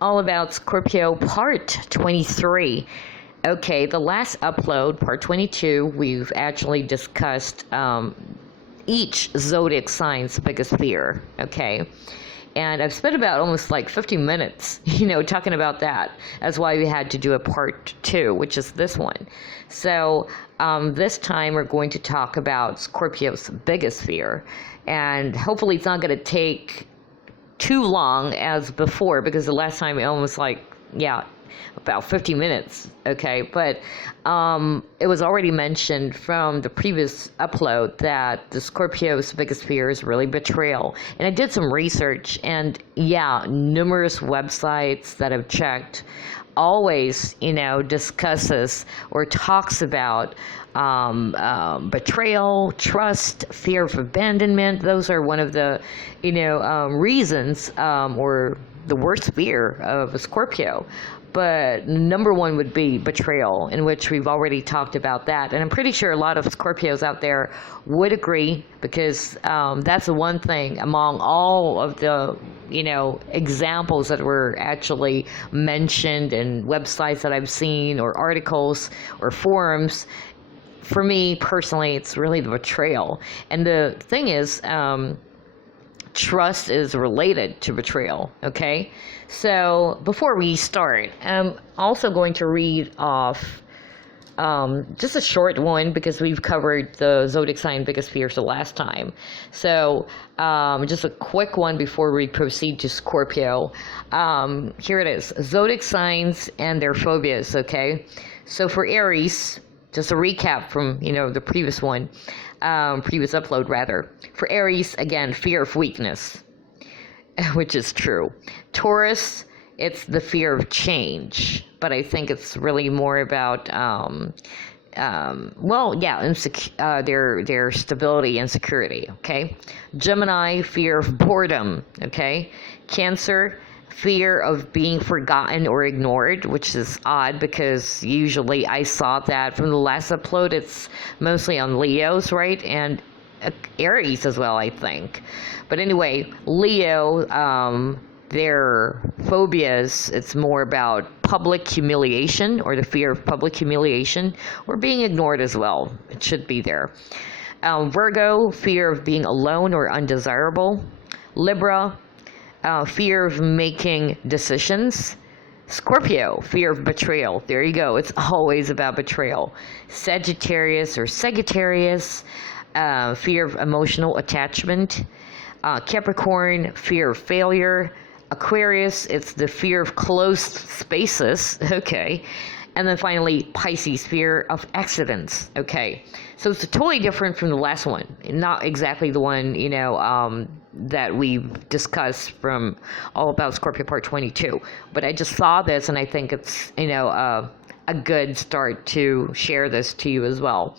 all about Scorpio part 23. Okay, the last upload, part 22, we've actually discussed each zodiac sign's biggest fear. Okay. And I've spent about almost like 50 minutes, talking about that. That's why we had to do a part 2, which is this one. So this time we're going to talk about Scorpio's biggest fear. And hopefully it's not going to take too long as before, because the last time it almost about 50 minutes, okay? But it was already mentioned from the previous upload that the Scorpio's biggest fear is really betrayal. And I did some research, and numerous websites that I've checked always, discusses or talks about betrayal, trust, fear of abandonment. Those are one of the, reasons or the worst fear of a Scorpio. But number one would be betrayal, in which we've already talked about that. And I'm pretty sure a lot of Scorpios out there would agree, because that's the one thing among all of the, examples that were actually mentioned in websites that I've seen, or articles, or forums. For me personally, it's really the betrayal. And the thing is, trust is related to betrayal, okay? So before we start, I'm also going to read off just a short one, because we've covered the zodiac sign biggest fears the last time. So just a quick one before we proceed to Scorpio. Here it is: zodiac signs and their phobias, okay? So for Aries, just a recap from, the previous one, previous upload rather. For Aries, again, fear of weakness, which is true. Taurus, it's the fear of change, but I think it's really more about, their stability and security, okay? Gemini, fear of boredom, okay? Cancer, fear of being forgotten or ignored, which is odd, because usually I saw that from the last upload. It's mostly on Leos, right? And Aries as well, I think. But anyway, Leo, their phobias, it's more about public humiliation, or the fear of public humiliation, or being ignored as well. It should be there. Virgo, fear of being alone or undesirable. Libra, fear of making decisions. Scorpio, fear of betrayal. There you go. It's always about betrayal. Sagittarius or Sagittarius, fear of emotional attachment. Capricorn, fear of failure. Aquarius, it's the fear of closed spaces. Okay. And then finally, Pisces, fear of accidents. Okay. So it's totally different from the last one. Not exactly the one, that we discussed from All About Scorpio Part 22. But I just saw this, and I think it's, a good start to share this to you as well.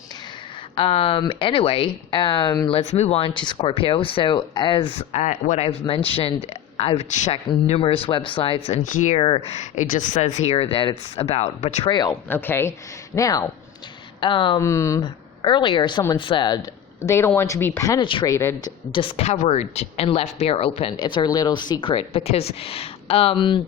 Anyway, let's move on to Scorpio. So as what I've mentioned, I've checked numerous websites, and here it just says here that it's about betrayal. Okay. Now, earlier someone said they don't want to be penetrated, discovered, and left bare open. It's our little secret, because I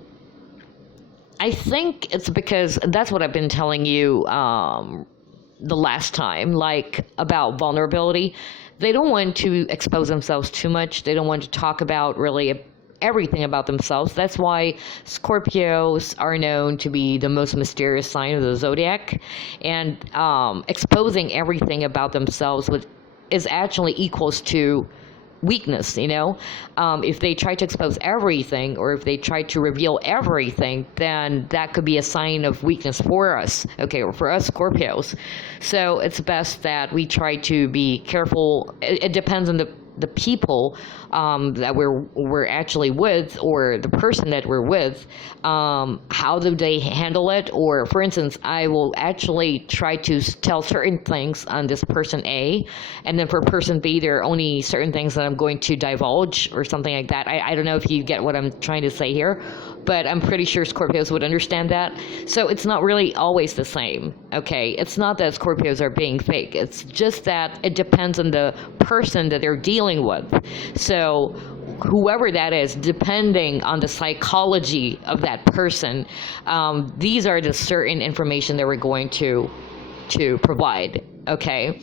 think it's because that's what I've been telling you the last time, like about vulnerability. They don't want to expose themselves too much. They don't want to talk about really everything about themselves. That's why Scorpios are known to be the most mysterious sign of the zodiac, and exposing everything about themselves is actually equals to weakness. If they try to expose everything, or if they try to reveal everything, then that could be a sign of weakness for us, okay, or for us Scorpios. So it's best that we try to be careful. It depends on the people that we're actually with, or the person that we're with, how do they handle it? Or for instance, I will actually try to tell certain things on this person A, and then for person B, there are only certain things that I'm going to divulge, or something like that. I don't know if you get what I'm trying to say here, but I'm pretty sure Scorpios would understand that. So it's not really always the same, okay? It's not that Scorpios are being fake. It's just that it depends on the person that they're dealing with. So whoever that is, depending on the psychology of that person, these are the certain information that we're going to provide. Okay.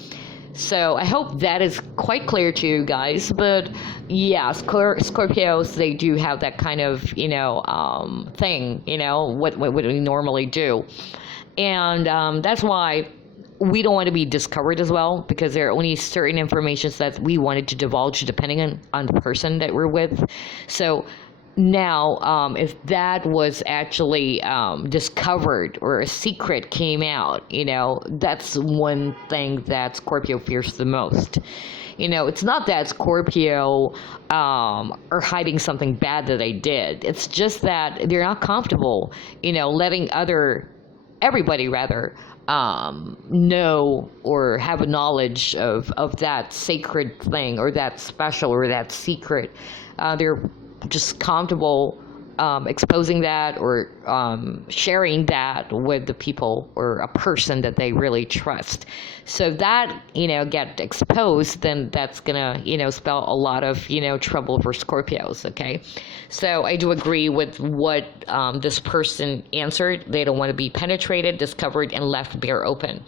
So I hope that is quite clear to you guys. But yeah, Scorpios, they do have that kind of, thing, what we normally do. And that's why we don't want to be discovered as well, because there are only certain informations that we wanted to divulge depending on the person that we're with. So now, if that was actually discovered or a secret came out, that's one thing that Scorpio fears the most. It's not that Scorpio are hiding something bad that they did. It's just that they're not comfortable, letting everybody rather, know or have a knowledge of that sacred thing or that special or that secret. They're just comfortable exposing that or sharing that with the people or a person that they really trust. So if that, get exposed, then that's gonna, spell a lot of, trouble for Scorpios, okay? So I do agree with what this person answered. They don't want to be penetrated, discovered, and left bare open.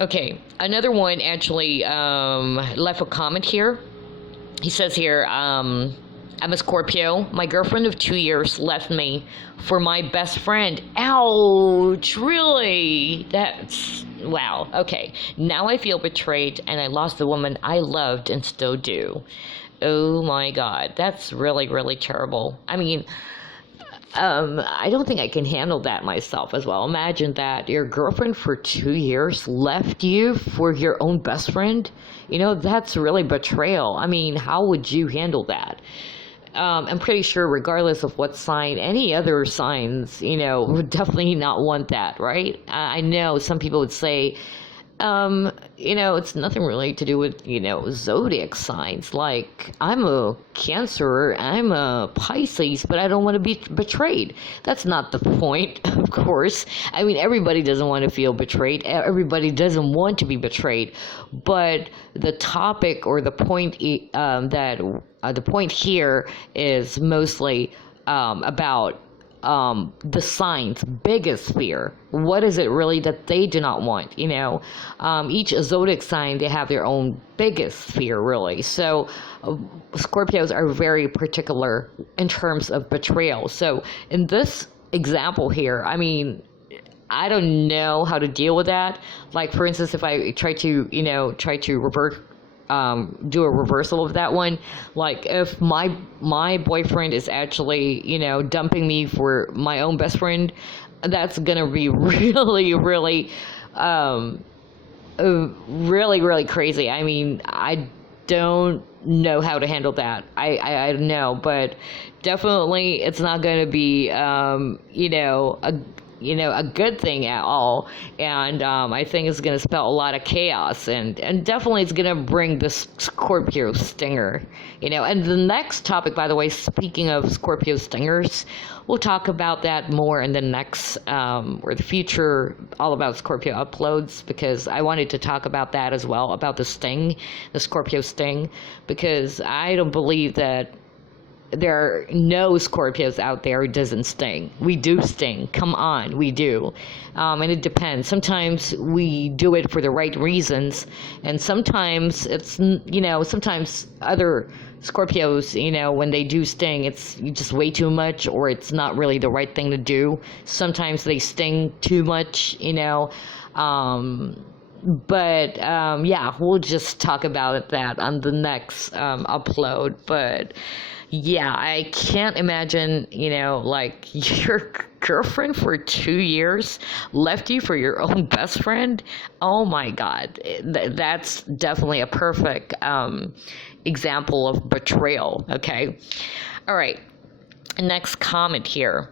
Okay, another one actually left a comment here. He says here, I'm a Scorpio. My girlfriend of 2 years left me for my best friend. Ouch, really? That's, wow. Okay, now I feel betrayed and I lost the woman I loved and still do. Oh my God, that's really, really terrible. I mean, I don't think I can handle that myself as well. Imagine that your girlfriend for 2 years left you for your own best friend. That's really betrayal. I mean, how would you handle that? I'm pretty sure regardless of what sign, any other signs, would definitely not want that, right? I know some people would say, it's nothing really to do with, zodiac signs. Like, I'm a Cancer, I'm a Pisces, but I don't want to be betrayed. That's not the point, of course. I mean, everybody doesn't want to feel betrayed. Everybody doesn't want to be betrayed. But the topic or the point the point here is mostly about the sign's biggest fear. What is it really that they do not want? Each zodiac sign, they have their own biggest fear, really. So Scorpios are very particular in terms of betrayal. So in this example here, I mean, I don't know how to deal with that. Like, for instance, if I try to do a reversal of that one, like if my boyfriend is actually dumping me for my own best friend, that's gonna be really really crazy. I mean, I don't know how to handle that. I don't know, but definitely it's not going to be a good thing at all. And I think it's going to spell a lot of chaos, and definitely it's going to bring this Scorpio stinger. And the next topic, by the way, speaking of Scorpio stingers, we'll talk about that more in the next or the future All About Scorpio uploads, because I wanted to talk about that as well, about the sting, the Scorpio sting, because I don't believe that there are no Scorpios out there who doesn't sting. We do sting. Come on, we do. And it depends. Sometimes we do it for the right reasons, and sometimes it's, sometimes other Scorpios, when they do sting, it's just way too much, or it's not really the right thing to do. Sometimes they sting too much, but yeah, we'll just talk about that on the next upload. But yeah, I can't imagine, like your girlfriend for 2 years left you for your own best friend. Oh my God, that's definitely a perfect example of betrayal. Okay, all right, next comment here.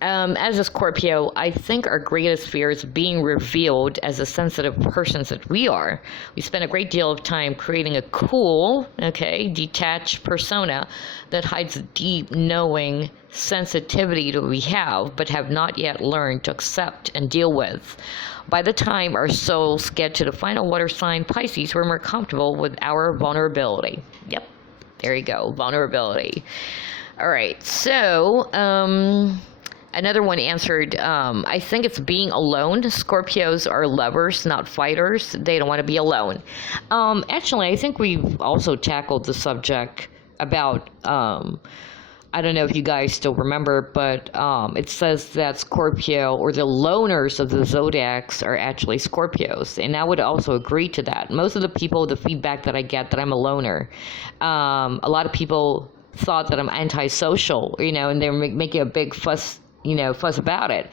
As a Scorpio, I think our greatest fear is being revealed as the sensitive persons that we are. We spend a great deal of time creating a cool, detached persona that hides the deep, knowing sensitivity that we have, but have not yet learned to accept and deal with. By the time our souls get to the final water sign, Pisces, we're more comfortable with our vulnerability. Yep. There you go, vulnerability. All right, so another one answered, I think it's being alone. Scorpios are lovers, not fighters. They don't want to be alone. Actually, I think we've also tackled the subject about, I don't know if you guys still remember, but it says that Scorpio, or the loners of the zodiacs, are actually Scorpios. And I would also agree to that. Most of the people, the feedback that I get that I'm a loner, a lot of people thought that I'm antisocial, and they're making a big fuss about it.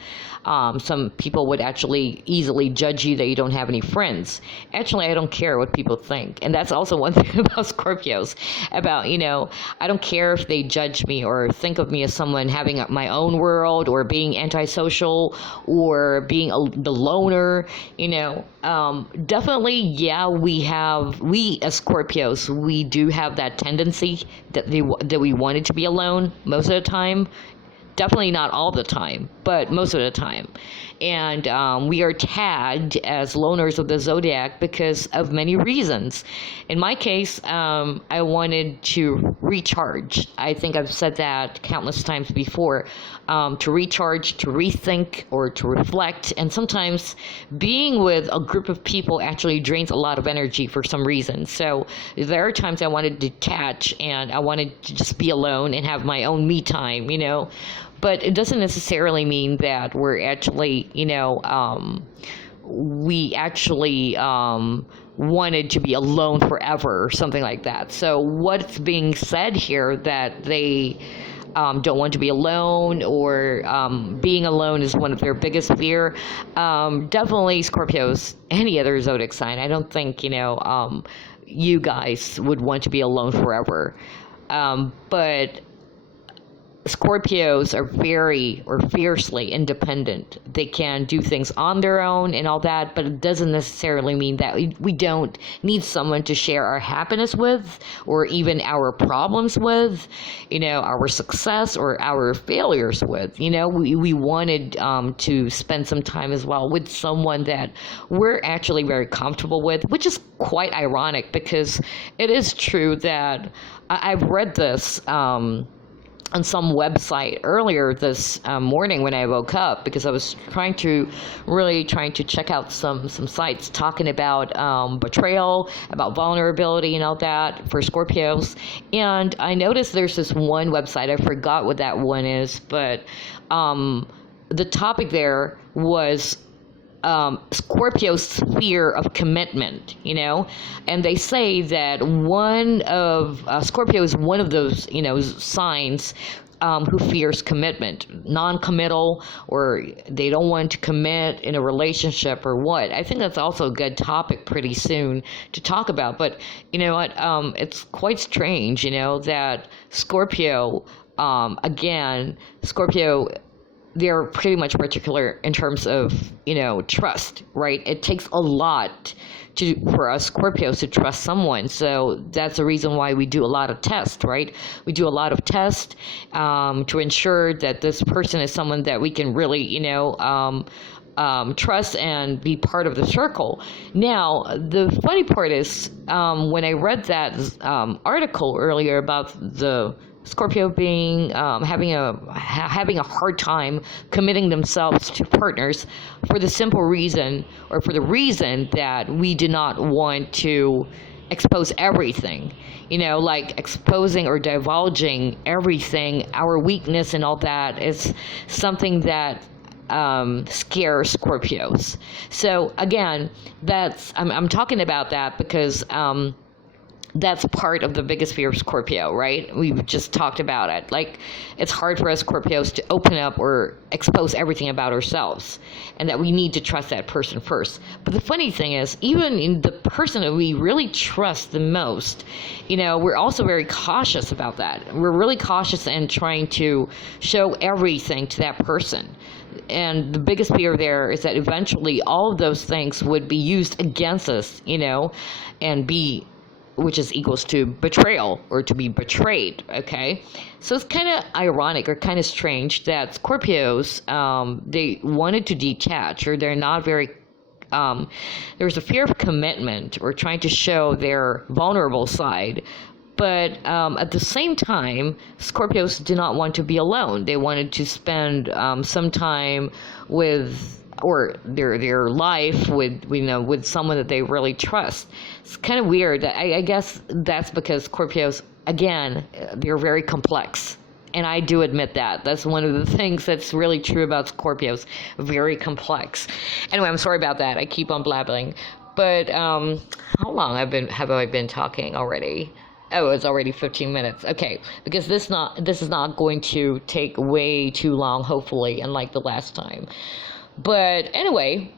Some people would actually easily judge you that you don't have any friends. Actually, I don't care what people think. And that's also one thing about Scorpios, about, I don't care if they judge me or think of me as someone having my own world, or being antisocial, or being the loner, definitely, yeah, we as Scorpios, we do have that tendency that we wanted to be alone most of the time. Definitely not all the time, but most of the time. And we are tagged as loners of the zodiac because of many reasons. In my case, I wanted to recharge. I think I've said that countless times before. To recharge, to rethink, or to reflect. And sometimes being with a group of people actually drains a lot of energy for some reason. So there are times I wanted to detach, and I wanted to just be alone and have my own me time, But it doesn't necessarily mean that we're actually, we actually wanted to be alone forever or something like that. So what's being said here, that they don't want to be alone, or being alone is one of their biggest fear. Definitely Scorpios, any other zodiac sign, I don't think, you guys would want to be alone forever. But Scorpios are fiercely independent. They can do things on their own and all that, but it doesn't necessarily mean that we don't need someone to share our happiness with, or even our problems with, our success or our failures with. We wanted to spend some time as well with someone that we're actually very comfortable with, which is quite ironic, because it is true that I've read this on some website earlier this morning when I woke up, because I was trying to check out some sites talking about betrayal, about vulnerability and all that for Scorpios. And I noticed there's this one website, I forgot what that one is, but the topic there was Scorpio's fear of commitment, and they say that Scorpio is one of those, signs who fears commitment, non-committal, or they don't want to commit in a relationship or what. I think that's also a good topic pretty soon to talk about. But you know what? It's quite strange, that Scorpio, Scorpio, they're pretty much particular in terms of, trust, right? It takes a lot for us Scorpios to trust someone. So that's the reason why we do a lot of tests, right? We do a lot of tests to ensure that this person is someone that we can really, trust and be part of the circle. Now, the funny part is, when I read that article earlier about the Scorpio being having a hard time committing themselves to partners for the simple reason, or for the reason that we do not want to expose everything, like exposing or divulging everything, our weakness and all that is something that scares Scorpios. So again, I'm talking about that because that's part of the biggest fear of Scorpio, right? We've just talked about it. Like, it's hard for us Scorpios to open up or expose everything about ourselves, and that we need to trust that person first. But the funny thing is, even in the person that we really trust the most, we're also very cautious about that. We're really cautious in trying to show everything to that person. And the biggest fear there is that eventually all of those things would be used against us, and which is equals to betrayal, or to be betrayed, okay? So it's kind of ironic, or kind of strange, that Scorpios, they wanted to detach, or they're not very, there's a fear of commitment, or trying to show their vulnerable side, But at the same time, Scorpios do not want to be alone. They wanted to spend some time with, or their life with, with someone that they really trust. It's kind of weird. I guess that's because Scorpios, again, they're very complex. And I do admit that. That's one of the things that's really true about Scorpios. Very complex. Anyway, I'm sorry about that. I keep on blabbing. But how long have I been talking already? Oh, it's already 15 minutes. Okay, because this is not going to take way too long, hopefully, unlike the last time. But anyway,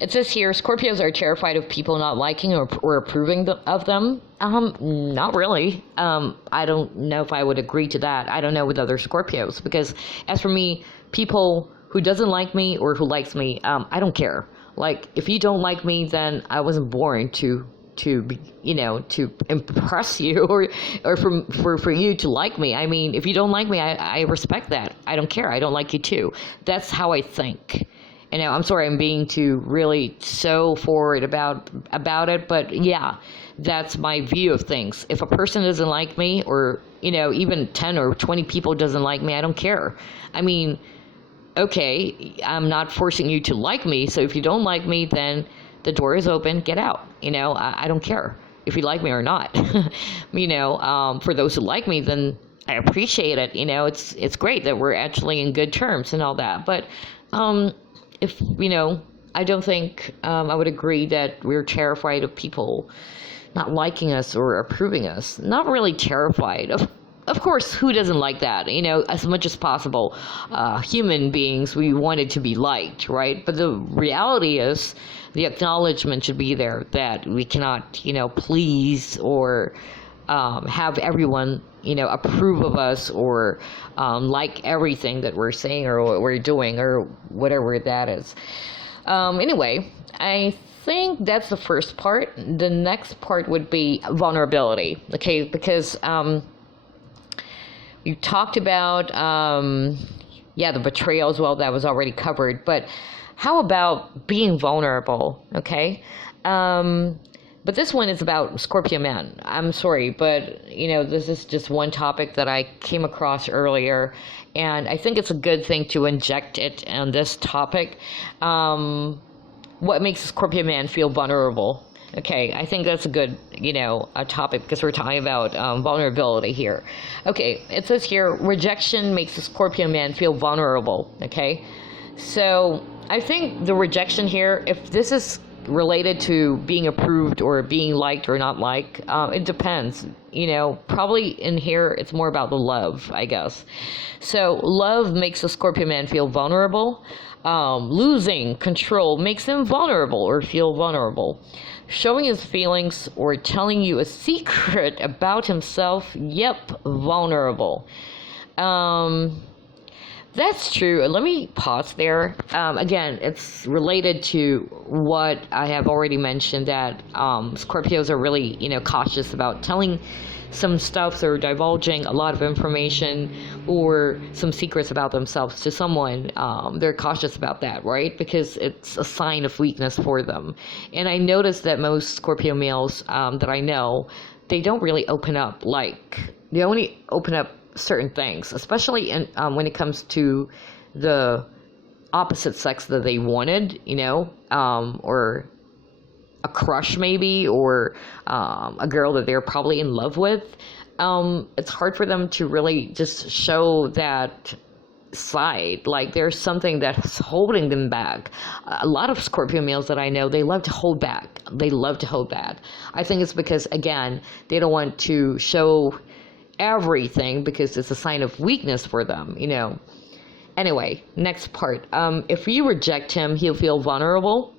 it says here, Scorpios are terrified of people not liking or approving of them. Not really. I don't know if I would agree to that. I don't know with other Scorpios, because as for me, people who doesn't like me or who likes me, I don't care. Like, if you don't like me, then I wasn't born to be, to impress you or for you to like me. I mean, if you don't like me, I respect that. I don't care. I don't like you too. That's how I think. I'm sorry I'm being too really so forward about it, but yeah, that's my view of things. If a person doesn't like me, or, even 10 or 20 people doesn't like me, I don't care. I mean, okay, I'm not forcing you to like me, so if you don't like me, then the door is open, get out. I don't care if you like me or not. For those who like me, then I appreciate it. It's great that we're actually in good terms and all that. But, if, I don't think I would agree that we're terrified of people not liking us or approving us. Not really terrified. Of course, who doesn't like that? As much as possible, human beings, we wanted to be liked, right? But the reality is, the acknowledgement should be there that we cannot, please or have everyone, approve of us or like everything that we're saying or what we're doing or whatever that is. Anyway, I think that's the first part. The next part would be vulnerability, okay? Because we talked about, the betrayal as well. That was already covered. But how about being vulnerable, okay? But this one is about Scorpio men. I'm sorry, but, this is just one topic that I came across earlier, and I think it's a good thing to inject it on this topic. What makes a Scorpio man feel vulnerable? Okay, I think that's a good, a topic, because we're talking about vulnerability here. Okay, it says here, rejection makes a Scorpio man feel vulnerable, okay? So I think the rejection here, if this is related to being approved or being liked or not liked, it depends. Probably in here it's more about the love, I guess. So love makes a Scorpio man feel vulnerable. Losing control makes him vulnerable or feel vulnerable. Showing his feelings or telling you a secret about himself, yep, vulnerable. That's true. Let me pause there. Again, it's related to what I have already mentioned, that Scorpios are really, cautious about telling some stuff or divulging a lot of information or some secrets about themselves to someone. They're cautious about that, right? Because it's a sign of weakness for them. And I noticed that most Scorpio males that I know, they don't really open up. They only open up certain things, especially when it comes to the opposite sex that they wanted, or a crush maybe, or a girl that they're probably in love with. It's hard for them to really just show that side. Like, there's something that's holding them back. A lot of Scorpio males that I know, they love to hold back. I think it's because, again, they don't want to show everything because it's a sign of weakness for them, Anyway, next part. If you reject him, he'll feel vulnerable,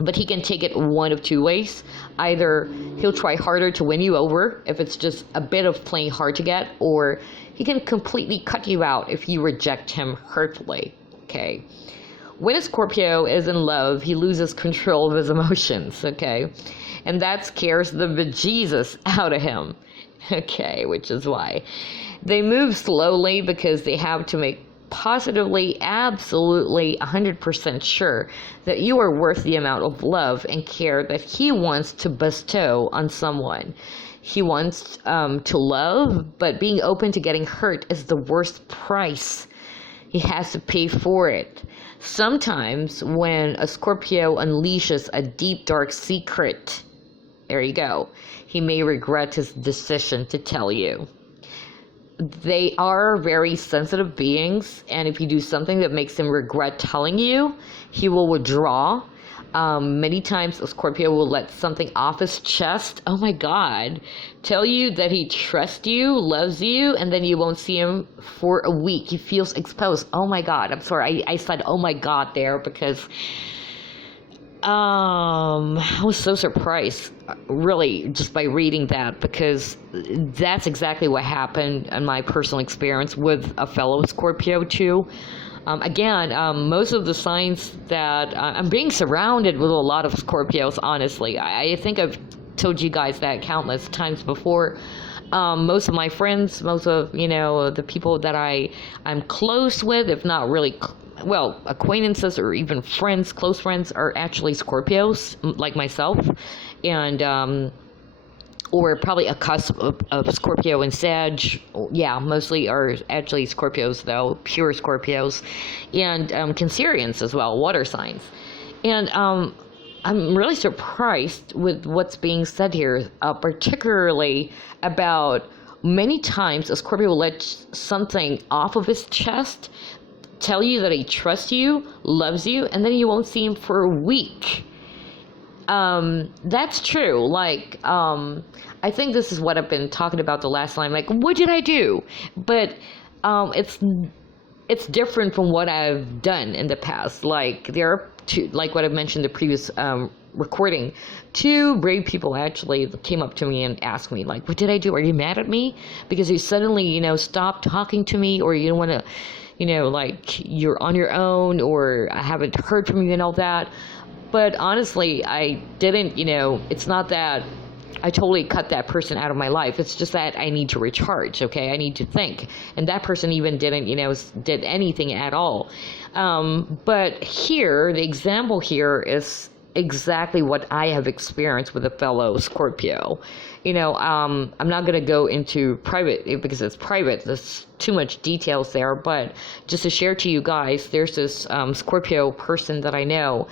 but he can take it one of two ways. Either he'll try harder to win you over if it's just a bit of playing hard to get, or he can completely cut you out if you reject him hurtfully, okay? When a Scorpio is in love, he loses control of his emotions, okay? And that scares the bejesus out of him. Okay, which is why they move slowly, because they have to make positively, absolutely 100% sure that you are worth the amount of love and care that he wants to bestow on someone. He wants to love, but being open to getting hurt is the worst price he has to pay for it. Sometimes when a Scorpio unleashes a deep, dark secret, there you go, he may regret his decision to tell you. They are very sensitive beings, and if you do something that makes him regret telling you, he will withdraw. Many times a Scorpio will let something off his chest, oh my god, tell you that he trusts you, loves you, and then you won't see him for a week. He feels exposed. Oh my god, I'm sorry, I said oh my god there because I was so surprised, really, just by reading that, because that's exactly what happened in my personal experience with a fellow Scorpio too. Again, most of the signs that I'm being surrounded with a lot of Scorpios, honestly. I think I've told you guys that countless times before. Most of my friends, most of, the people that I'm close with, if not really acquaintances or even friends, close friends, are actually Scorpios, like myself, and or probably a cusp of Scorpio and Sag. Yeah, mostly are actually Scorpios, though, pure Scorpios, and Cancerians as well, water signs. And I'm really surprised with what's being said here, particularly about many times a Scorpio will let something off of his chest, tell you that he trusts you, loves you, and then you won't see him for a week. That's true. Like, I think this is what I've been talking about the last time. Like, what did I do? But it's different from what I've done in the past. Like, there are two, like what I mentioned in the previous recording, two brave people actually came up to me and asked me, like, what did I do? Are you mad at me? Because you suddenly, stopped talking to me, or you don't want to, like, you're on your own, or I haven't heard from you and all that. But honestly, I didn't, it's not that I totally cut that person out of my life. It's just that I need to recharge, okay? I need to think. And that person even didn't, did anything at all. But here, the example here is exactly what I have experienced with a fellow Scorpio. I'm not going to go into private because it's private. There's too much details there. But just to share to you guys, there's this Scorpio person that I know.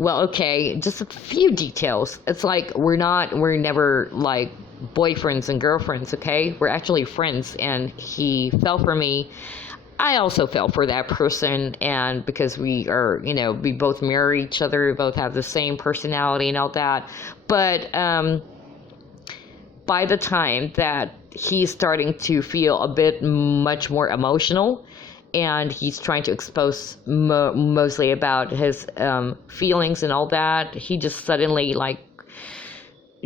Just a few details. It's like we're never like boyfriends and girlfriends, okay? We're actually friends, and he fell for me. I also fell for that person, and because we are, we both mirror each other, we both have the same personality and all that. But by the time that he's starting to feel a bit much more emotional, and he's trying to expose mostly about his feelings and all that, he just suddenly, like,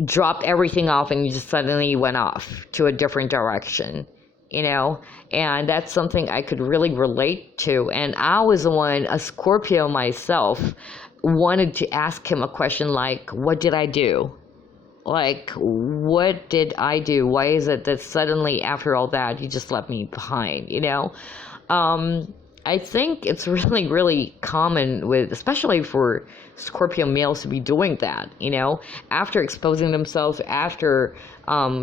dropped everything off, and he just suddenly went off to a different direction, and that's something I could really relate to. And I was the one, a Scorpio myself, wanted to ask him a question like, what did I do? Like, what did I do? Why is it that suddenly, after all that, he just left me behind, I think it's really, really common with, especially for Scorpio males, to be doing that, after exposing themselves, after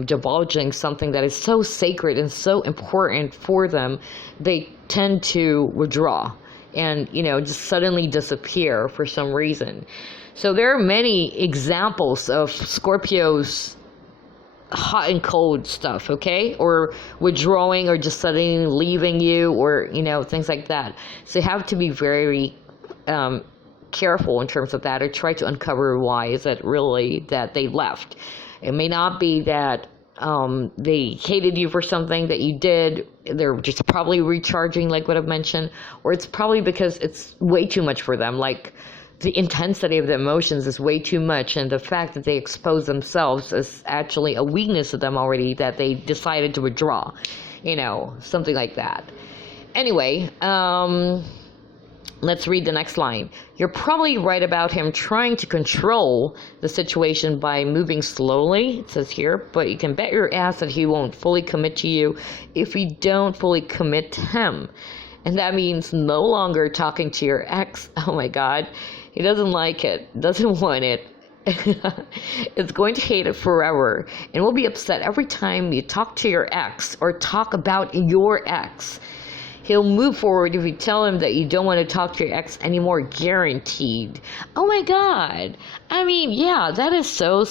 divulging something that is so sacred and so important for them, they tend to withdraw and, just suddenly disappear for some reason. So there are many examples of Scorpios hot and cold stuff, okay? Or withdrawing, or just suddenly leaving you, or, things like that. So you have to be very careful in terms of that, or try to uncover why is it really that they left. It may not be that they hated you for something that you did. They're just probably recharging, like what I've mentioned, or it's probably because it's way too much for them. Like, the intensity of the emotions is way too much, and the fact that they expose themselves is actually a weakness of them already, that they decided to withdraw, something like that. Anyway, Let's read the next line. You're probably right about him trying to control the situation by moving slowly, it says here, but you can bet your ass that he won't fully commit to you if you don't fully commit to him. And that means no longer talking to your ex. Oh my God. He doesn't like it, doesn't want it. It's going to hate it forever and will be upset every time you talk to your ex or talk about your ex. He'll move forward if you tell him that you don't want to talk to your ex anymore, guaranteed. Oh my God. I mean, yeah, that is so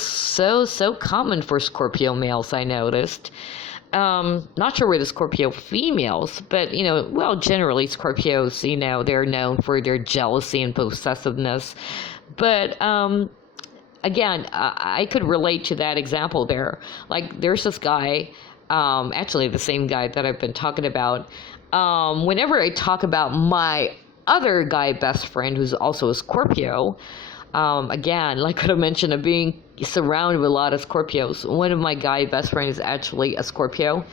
common for Scorpio males, I noticed. Not sure with the Scorpio females, but, well, generally Scorpios, they're known for their jealousy and possessiveness. But, again, I could relate to that example there. Like, there's this guy, actually the same guy that I've been talking about. Whenever I talk about my other guy best friend, who's also a Scorpio, again, like what I mentioned, of being surrounded with a lot of Scorpios. One of my guy best friends is actually a Scorpio.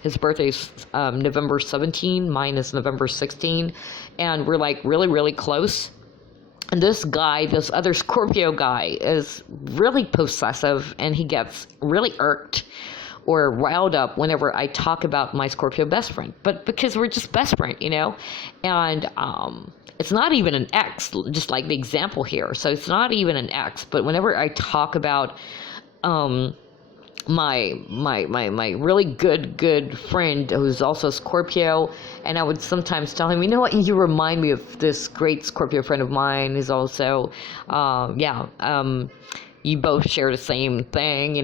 His birthday's November 17, mine is November 16, and we're like really close. And this other Scorpio guy is really possessive, and he gets really irked or riled up whenever I talk about my Scorpio best friend. But because we're just best friend, and it's not even an ex, just like the example here. So it's not even an ex, but whenever I talk about my really good friend who's also a Scorpio, and I would sometimes tell him, you know what, you remind me of this great Scorpio friend of mine who's also you both share the same thing,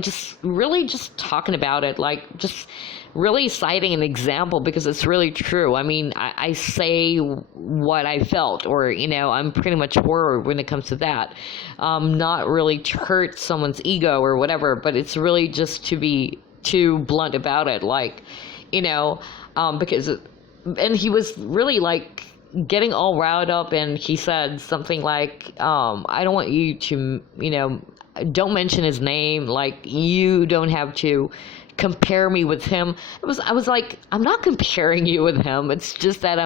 just really just talking about it, like just really citing an example, because it's really true. I mean, I say what I felt, or, I'm pretty much forward when it comes to that. Not really to hurt someone's ego or whatever, but it's really just to be too blunt about it, like, because, and he was really like, getting all riled up, and he said something like, I don't want you to, don't mention his name, like, you don't have to compare me with him. I was like, I'm not comparing you with him, it's just that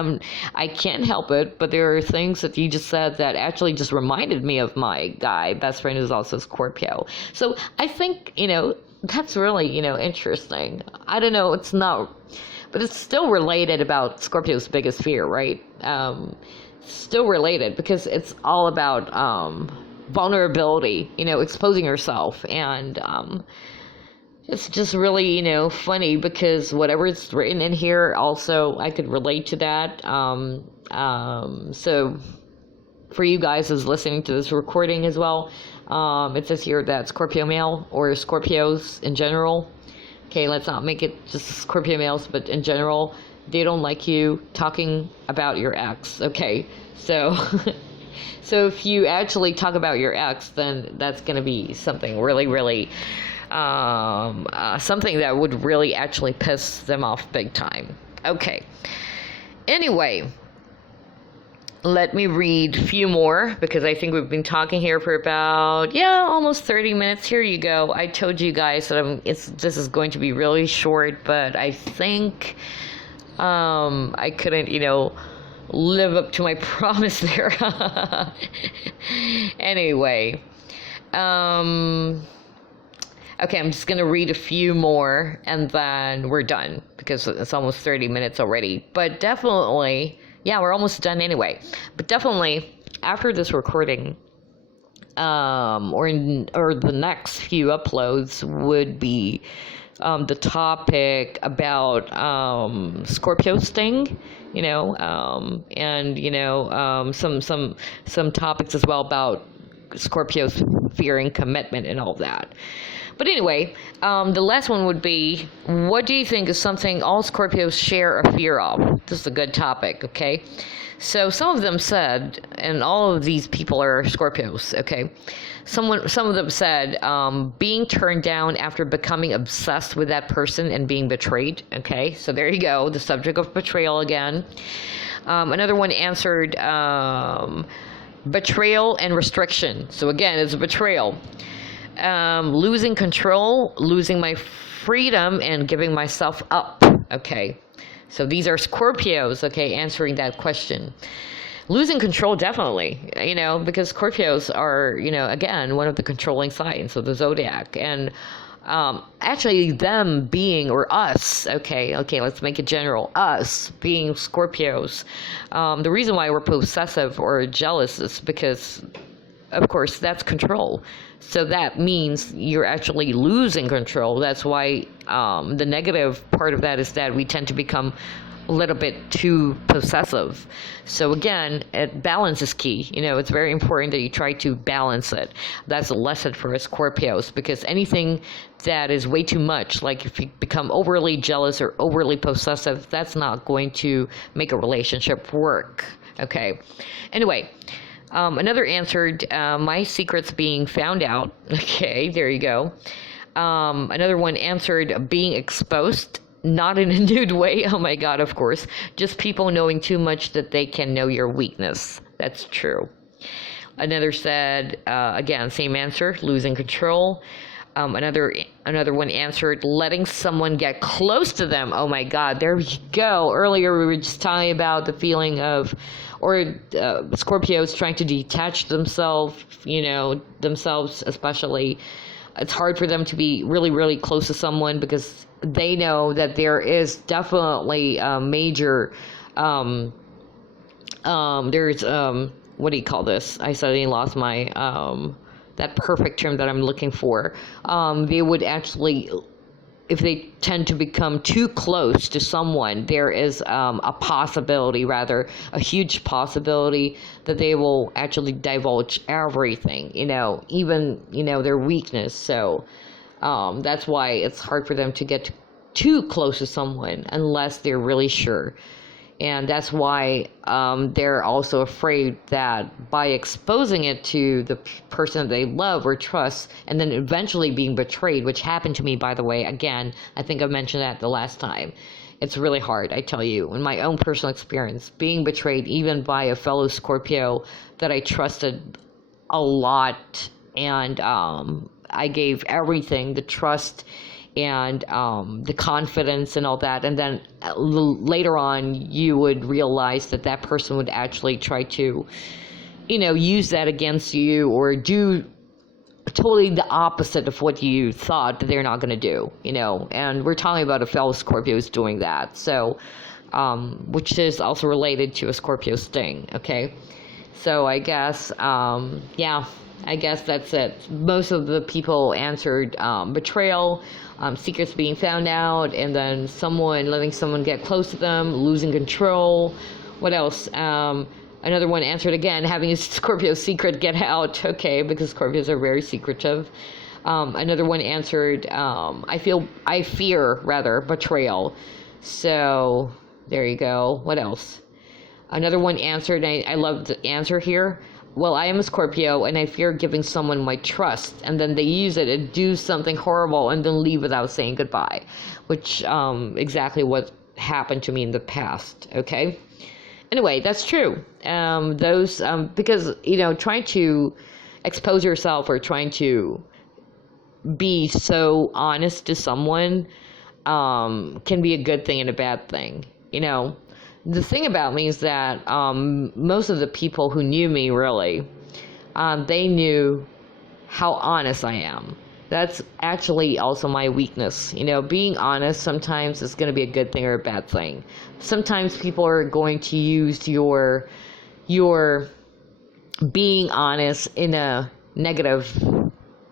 I can't help it, but there are things that you just said that actually just reminded me of my guy best friend who's also Scorpio. So I think, that's really, interesting. I don't know, it's not, but it's still related about Scorpio's biggest fear, right? Still related, because it's all about vulnerability, exposing yourself. And it's just really, funny, because whatever is written in here, also, I could relate to that. So for you guys who's listening to this recording as well, it says here that Scorpio male, or Scorpios in general, okay, let's not make it just Scorpio males, but in general, they don't like you talking about your ex, okay? So, so if you actually talk about your ex, then that's going to be something really, something that would really actually piss them off big time. Okay. Anyway, let me read a few more, because I think we've been talking here for about, almost 30 minutes. Here you go. I told you guys that this is going to be really short, but I think I couldn't, live up to my promise there. Anyway, okay, I'm just going to read a few more, and then we're done, because it's almost 30 minutes already. But definitely, we're almost done anyway. But definitely, after this recording, or the next few uploads would be the topic about Scorpio sting, and some topics as well about Scorpios fearing commitment and all that. But anyway, the last one would be, what do you think is something all Scorpios share a fear of? This is a good topic, okay? So some of them said, and all of these people are Scorpios, okay? Some of them said, being turned down after becoming obsessed with that person and being betrayed, okay? So there you go, the subject of betrayal again. Another one answered, betrayal and restriction. So again, it's a betrayal. Losing control, losing my freedom, and giving myself up. Okay, So these are Scorpios, okay, answering that question. Losing control, definitely, because Scorpios are, again, one of the controlling signs of the zodiac. And actually them being, or us, okay, let's make it general, us being Scorpios, the reason why we're possessive or jealous is because, of course, that's control. So that means you're actually losing control. That's why the negative part of that is that we tend to become a little bit too possessive. So again, balance is key. It's very important that you try to balance it. That's a lesson for us Scorpios, because anything that is way too much, like if you become overly jealous or overly possessive, that's not going to make a relationship work. Okay. Anyway, another answered, my secret's being found out. Okay, there you go. Another one answered, being exposed. Not in a nude way, oh my god, of course. Just people knowing too much that they can know your weakness. That's true. Another said, again, same answer, losing control. Another one answered, letting someone get close to them. Oh my god, there we go. Earlier we were just talking about the feeling of, or Scorpios trying to detach themselves, themselves especially. It's hard for them to be really, really close to someone because they know that there is definitely a major, there's, what do you call this? I suddenly lost my, that perfect term that I'm looking for. They would actually, if they tend to become too close to someone, there is a possibility, rather, a huge possibility that they will actually divulge everything, even, their weakness. So that's why it's hard for them to get too close to someone unless they're really sure. And that's why they're also afraid that by exposing it to the person that they love or trust, and then eventually being betrayed, which happened to me, by the way, again, I think I mentioned that the last time. It's really hard, I tell you, in my own personal experience, being betrayed even by a fellow Scorpio that I trusted a lot, and I gave everything, the trust and the confidence and all that, and then later on you would realize that that person would actually try to use that against you or do totally the opposite of what you thought that they're not going to do, and we're talking about a fellow Scorpio who's doing that, so which is also related to a Scorpio sting. Okay, so I guess I guess that's it. Most of the people answered betrayal, secrets being found out, and then letting someone get close to them, losing control. What else? Another one answered again, having a Scorpio secret get out. Okay, because Scorpios are very secretive. Another one answered, I fear betrayal. So there you go. What else? Another one answered, I love the answer here. Well, I am a Scorpio and I fear giving someone my trust, and then they use it and do something horrible and then leave without saying goodbye, which exactly what happened to me in the past. Okay, anyway, that's true. Because trying to expose yourself or trying to be so honest to someone can be a good thing and a bad thing. The thing about me is that most of the people who knew me, really, they knew how honest I am. That's actually also my weakness. Being honest sometimes is going to be a good thing or a bad thing. Sometimes people are going to use your being honest in a negative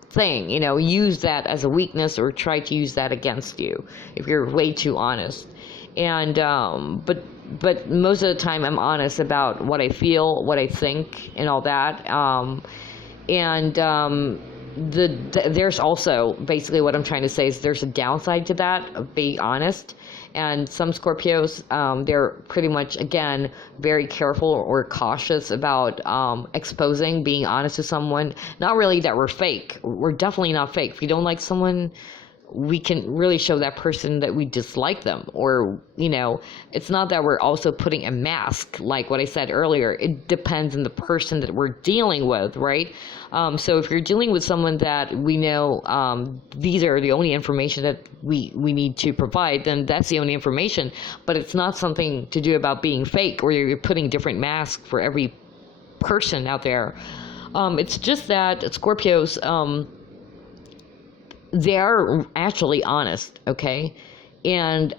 thing. Use that as a weakness or try to use that against you if you're way too honest. And but most of the time I'm honest about what I feel, what I think, and all that. There's also, basically what I'm trying to say is there's a downside to that, of being honest. And some Scorpios, they're pretty much, again, very careful or cautious about exposing, being honest to someone. Not really that we're fake. We're definitely not fake. If you don't like someone, we can really show that person that we dislike them, or it's not that we're also putting a mask. Like what I said earlier, it depends on the person that we're dealing with, right? So if you're dealing with someone that we know these are the only information that we need to provide, then that's the only information. But it's not something to do about being fake, or you're putting different masks for every person out there. It's just that Scorpios, they are actually honest, okay, and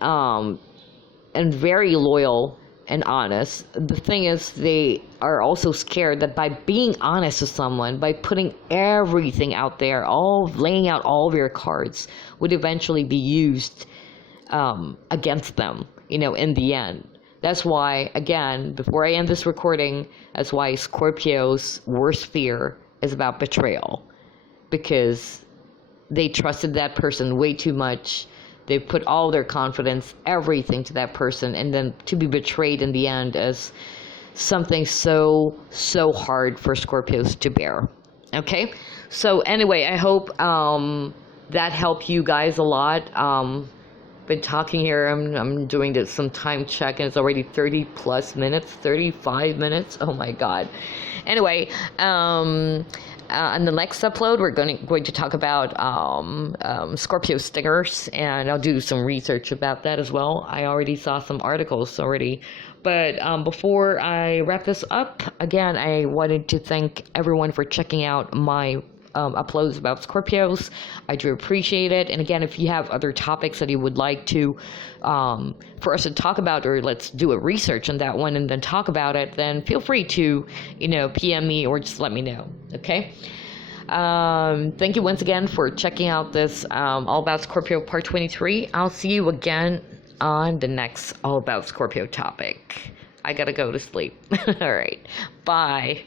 very loyal and honest. The thing is, they are also scared that by being honest to someone, by putting everything out there, laying out all of your cards, would eventually be used against them, in the end. That's why, again, before I end this recording, that's why Scorpio's worst fear is about betrayal, because they trusted that person way too much. They put all their confidence, everything to that person, and then to be betrayed in the end is something so hard for Scorpios to bear. Okay? So anyway, I hope that helped you guys a lot. Been talking here, I'm doing some time check, and it's already 30 plus minutes, 35 minutes. Oh my god. Anyway, on the next upload, we're going to talk about Scorpio stingers, and I'll do some research about that as well. I already saw some articles already. But before I wrap this up, again, I wanted to thank everyone for checking out my uploads about Scorpios. I do appreciate it. And again, if you have other topics that you would like to for us to talk about, or let's do a research on that one and then talk about it, then feel free to PM me or just let me know. Okay. Thank you once again for checking out this All About Scorpio Part 23. I'll see you again on the next All About Scorpio topic. I gotta go to sleep. All right. Bye.